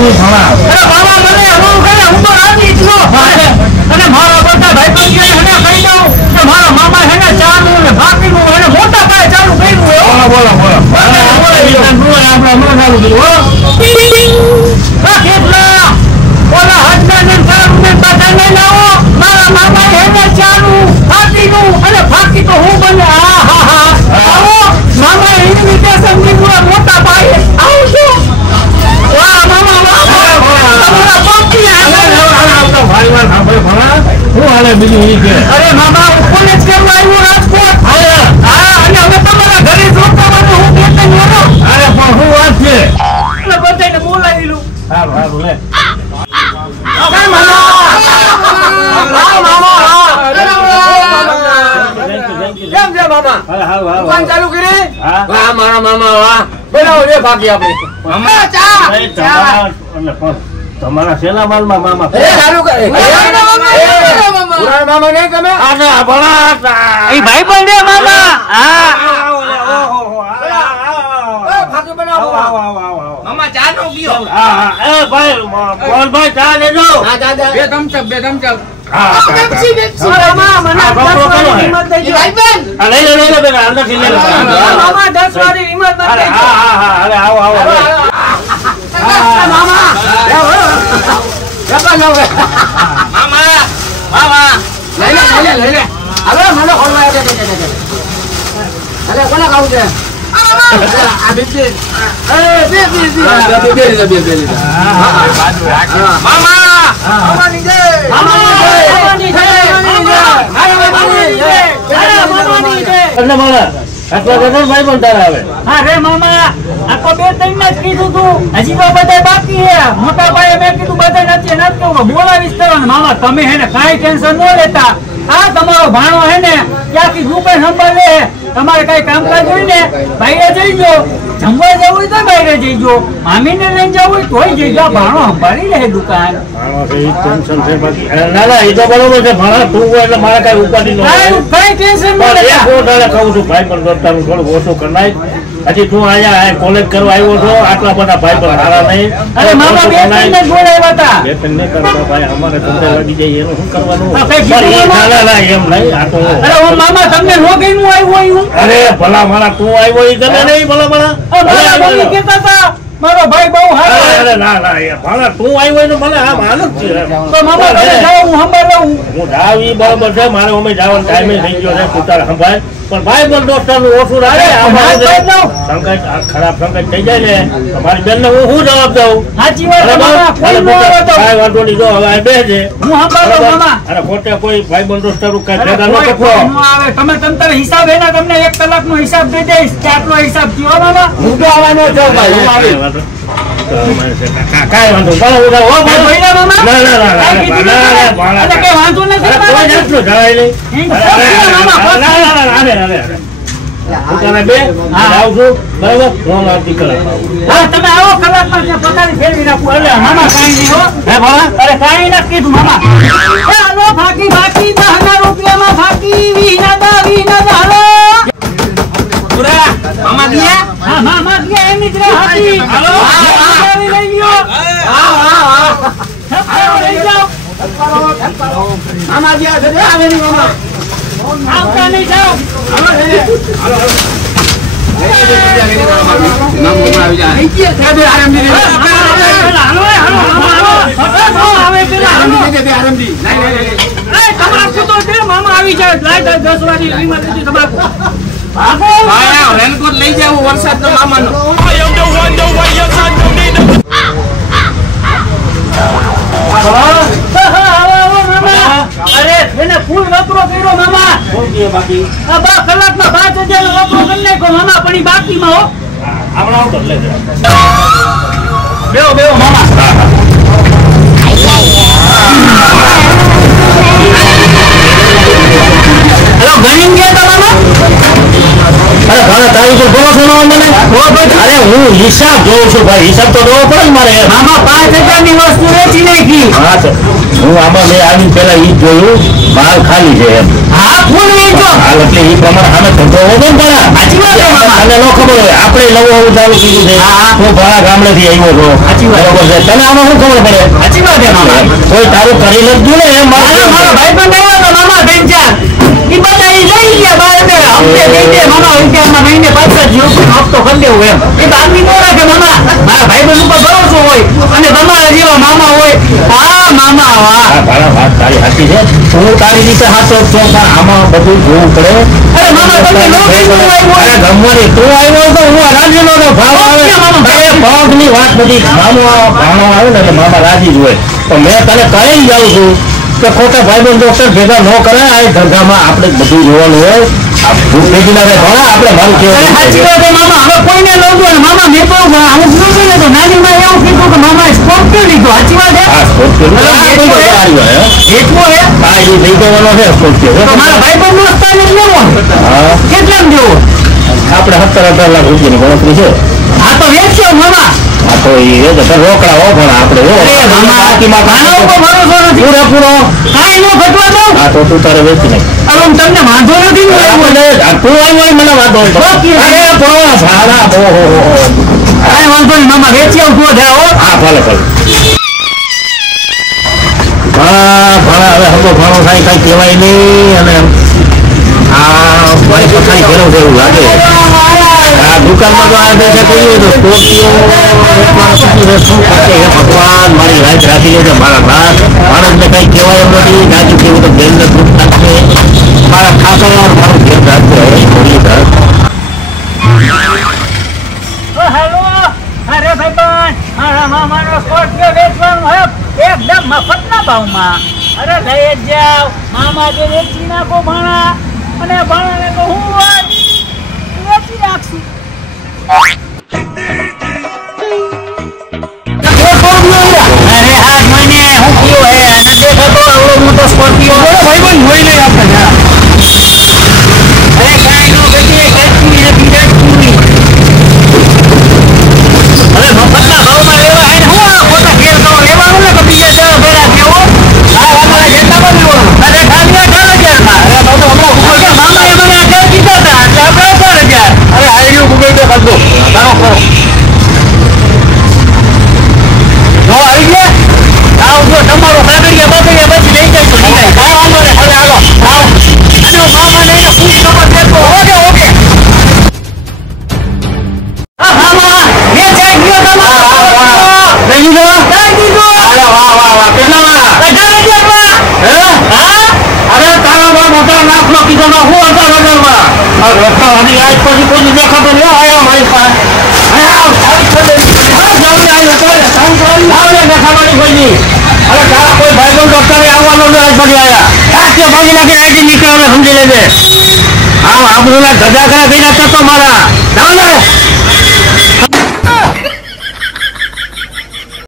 નહીં ભણા અરે બાબા મને હું કરે હું તો રાજી જ નો અને મારા બધા ભાઈ બંધીઓ એને કહી દઉં કે મારા મામા હેને ચાનું ને ભાકીનું એને મોટા પાયે ચાલુ કર્યું હો બોલો આપણે હમણાં ચાલુ કર્યું હો કેટલા ઓલા હજને ચાનું બધા લઈ લાવો મારા મામા હેને ચાનું ભાકીનું અને ભાકી તો હું બને આવો મામા ઇન્વિટેશન દીધું મોટા પાયે આવજો વાહ મામા વાહ તમારા પંપી આવતા ભાઈ વાર સાંભળે ભણા હું હાલે બીજું ઈ કે અરે મામા હું કોલેજ કરવા આવ્યો રાજકોટ હા અને હવે તમારા ઘરે જોતાવાનું હું કેતન વાનો અરે પણ હું વાત છે એટલે બધાને બોલાવી લઉં સારું લે કેમ છે મામા દુકાન ચાલુ કરી વાહ મારા મામા વાહ બનાવો લે ભાગી આપણે તમારા સેલા માલમાં મામા ચાલુ કરે મામા નહીં ગમે ભાઈ પણ દે મામા ભાગી બનાવો મામા ચા નો પીઓ ભાઈ ચા લેજો બે ધમચપ કોને ખાવું છે મોટા ભાઈ મેં કીધું બધા નથી બોલાવીશ કરવાનું મામા તમે હે ને કઈ ટેન્શન ન લેતા આ તમારો ભાણો હે ને ત્યાંથી દુકાન નંબર લે તમારે કઈ કામકાજ હોય ને બહાર જઈજો જમવા જવું હોય તો બહાર જઈજો મામીને લઈને જવું હોય તોય જઈજો ભાણો સંભાળી લે દુકાન ના એ તો બરોબર છે ભણા તું હોય એટલે મારે કઈ ઉપાધિ ન કઈ ટેન્શન ન એક વોટ કહું છું ભાઈ પણ દોસ્તારું થોડું ઓછું કરાય હજી તું અહીંયા કોલેજ કરવા આવ્યો છો આટલા બધા ભાઈ પણ હારા નહીં અરે મામા બે ત્રણ જ બોલાવ્યા હતા બે ત્રણ નહીં કરતા ભાઈ અમારે ધંધે લાગી જાય એનું શું કરવાનું ના એમ નહીં આ તો અરે હું મામા તમને રોગી નું આવ્યો હું અરે ભલા મારા તું આવ્યો એ ગમે નહીં ભલા મારા કેતા હતા મારો ભાઈ બહુ હારો અરે ના ભલા તું આવ્યો ને મને આમ હાલ જ છે તો મામા તમે જાઓ હું સંભાળ લઉં હું જાવ ઈ બરાબર છે મારે અમે જવાનો ટાઈમે થઈ ગયો છે તું તારે સંભાળ પણ ભાઈ પણ દોસ્તારનું ઓછું રાખે સંકટ ખરાબ સંકટ થઈ જાય ને અમારી બેન ને હું જવાબ દઉં સાચી વાત કોઈ વાંધો નહીં જો હવે બે છે હું સંભાળ મામા અરે ખોટે કોઈ ભાઈ બંધ દોસ્તારું કઈ ભેગા ન કરતો આવે તમે તંતર હિસાબ એના તમને 1 કલાકનો હિસાબ દઈ દઈશ કે આટલો હિસાબ થયો મામા હું તો આવવાનો છું ભાઈ કાઈ વાંધો ના કઈ વાંધો નથી કોઈ જાતનું જવાય નહીં બે આવું છું બરાબર હું આવતી કલાક હા તમે આવો કલાકમાં ત્યાં પથારી ફેરવી નાખું એટલે મામા કાંઈ નહીં હો હે ભલા અરે કાંઈ ના કીધું મામા હાલો ફાકી 10,000 રૂપિયામાં ફાકી વીના હાલો પૂરા મામા દિયા હા મામા દિયા એમની જ હાથી હાલો લઈ ગયો હા લઈ જાઓ મામા દિયા છે આવે નહીં મામા આવતા નહીં જાઓ હાલો મામા આવી જાય 10 વાળી રેનકોટ લઈ જાવ વરસાદ નો મામા નો અરે એને ફૂલ વપરો કર્યો મામા બાકી 2 કલાકમાં 5,000 નો વપરો કરી નાખ્યો મામા પણ બાકીમાં હો હમણાં બદલે બેહો મામા હેલો ગણી ગયા તમારો અરે ભાઈ તારી ઉપર બોલો છો મને અરે હું હિસાબ જોઉં છું ભાઈ હિસાબ તો જોવો પડે ને મારે મામા 5,000 ની વસ્તુ વેચી નાખી હા હું આમાં મેં આવી પેલા ઈ જોયું માલ ખાલી છે એમ હા ફૂલ જો હાલ એટલે ઈ પ્રમાણે સામે ધંધો હોવો ને પણ સાચી વાત છે મામા. તને ન ખબર હોય આપણે નવું નવું ચાલુ કીધું છે હું ભણા ગામડેથી આવ્યો છું સાચી વાત. બરોબર છે તને આમાં શું ખબર પડે સાચી વાત છે મામા. કોઈ તારું કરી નથી ને એમ મારો ભાઈ પણ ગયો તો મામા બેન ચાર ઈ બધા ઈ લઈ ગયા બહાર ને હપ્તે દઈ દે મામા રૂપિયામાં મહિને 5,000 રૂપિયા હપ્તો કરી દેવો એમ એ બાકી નો રાખે મામા. મારા ભાઈબંધ ઉપર ભરોસો હોય અને તમારા જેવા મામા હોય. હા મામા વાહ. હા ભાણા વાત તારી સાચી છે હું તારી રીતે સાચો જ છું પણ આમાં બધું જોવું પડે અરે મામા તમે નો કીધું આવ્યો અરે ગમવાની તું આવ્યો તો હું રાજીનો તો ભાવ આવે અરે પગની વાત બધી ભાણો આવે ને એટલે મામા રાજી જ હોય તો મેં તને કહી જાઉં છું કે ખોટા ભાઈબંધ ડોક્ટર ભેગા ન કરે આ ધંધામાં આપણે બધું જોવાનું હોય આ ભૂખ ભેગી ના ભણા આપણે મારું અરે સાચી વાત છે મામા. હવે કોઈને ન દો ને મામા મેં તો અમુક નો જોઈને તો નાની માં એવું કીધું કે મામા સ્કોર્પિયો લીધો. સાચી વાત છે. હા સ્કોર્પિયો વેચવો હે હા એ લઈ જવાનો છે સ્કોર્પિયો તો મારા ભાઈબંધ નો સ્થાન જ લેવો ને. હા કેટલામ દેવો? આપણે 17-18 લાખ રૂપિયાની ગણતરી છે હા તો વેચશો મામા. હા તો એ તો રોકડા હો પણ આપણે અરે મામા બાકીમાં આના ઉપર ભરોસો નથી. પૂરેપૂરો કાંઈ નો ઘટવા દઉં. હા તો તું તારે વેચી નાખ હવે હું તમને વાંધો નથી ને એવું. આપણે તું આવ્યો મને વાંધો બાકી અરે બહુ સારા ઓહો કાંઈ વાંધો નહીં મામા વેચી આવું તો જાઓ. હા ભલે ભલે ભણા હવે હમો ભણો થાય કઈ કહેવાય નહીં અને આ મારી પથારી ઘેરો છે એવું લાગે આ દુકાનમાં તો આ દેશે કહીએ તો સ્કોર્પિયો શું કરશે હે ભગવાન મારી રાત રાખી લેજે મારા નાથ માણસને કઈ કહેવાય એમ નથી દાદુ કેવું તો ઘેરને દુઃખ નાખશે મારા ખાતર મારું ઘેર રાખશે હવે છોડી ઘર ઓ હેલો અરે ભાઈબંધ મારા મામાનો સ્કોર્પિયો વેચવાનો હે એકદમ મફતના ભાવમાં. અરે લઈ જ જાવ મામા જે વેચી નાખો ભાણા અને ભાણાને તો હું હોય વેચી નાખશું. અરે હાથ મહિને હું કયો હે અને દેખાતો આવડો મોટો સ્કોર્પિયો ભાઈબંધ જોઈ લે આપણે. અરે કાંઈ નો બેટી કચ્છી ને બીજાની હવે મફતના ભાવમાં લેવા હે ને હું આ ખોટા ઘેર તો લેવાનું ને કે બીજા જવા ભેગા થયો. હા મામા જેટલામાં લેવાનું. અરે ખાલી 18,000 માં. અરે બાબુ હમણાં ગૂગલ મામાએ મને 18 કીધા હતા એટલે આપણે 18,000. અરે આવી ગૂગલ પે કરજો તારો કરો જો આવી ગયા આવ જો તમારો કાગળિયા બાગળિયા પછી લઈ જાય તો લઈ જાય. કાંઈ વાંધો નહીં. હવે હાલો આવ અને મામાને એને ફૂલ નંબર દેતો. ઓકે ઓકે હા મામા મેં જાય ગયો તમારો લઈ લીધો જાય દીધો. અરે વાહ વાહ વાહ કેટલામાં 18,000 માં. હે હા અરે તારા બા મોટા લાખનો કીધો ના હું 18,000 માં રસ્તાવાની આજ પછી કોઈ દેખાતો નહીં આવ્યો મારી પાસે અરે તારા કોઈ ભાઈબંધ ડોક્ટરે આવવાનો આજ પછી આવ્યા તે ભાગી નાખી આઈટી નીકળે સમજી લેજે આમ આબરૂના ધજા કરા થઈ જતા તો મારા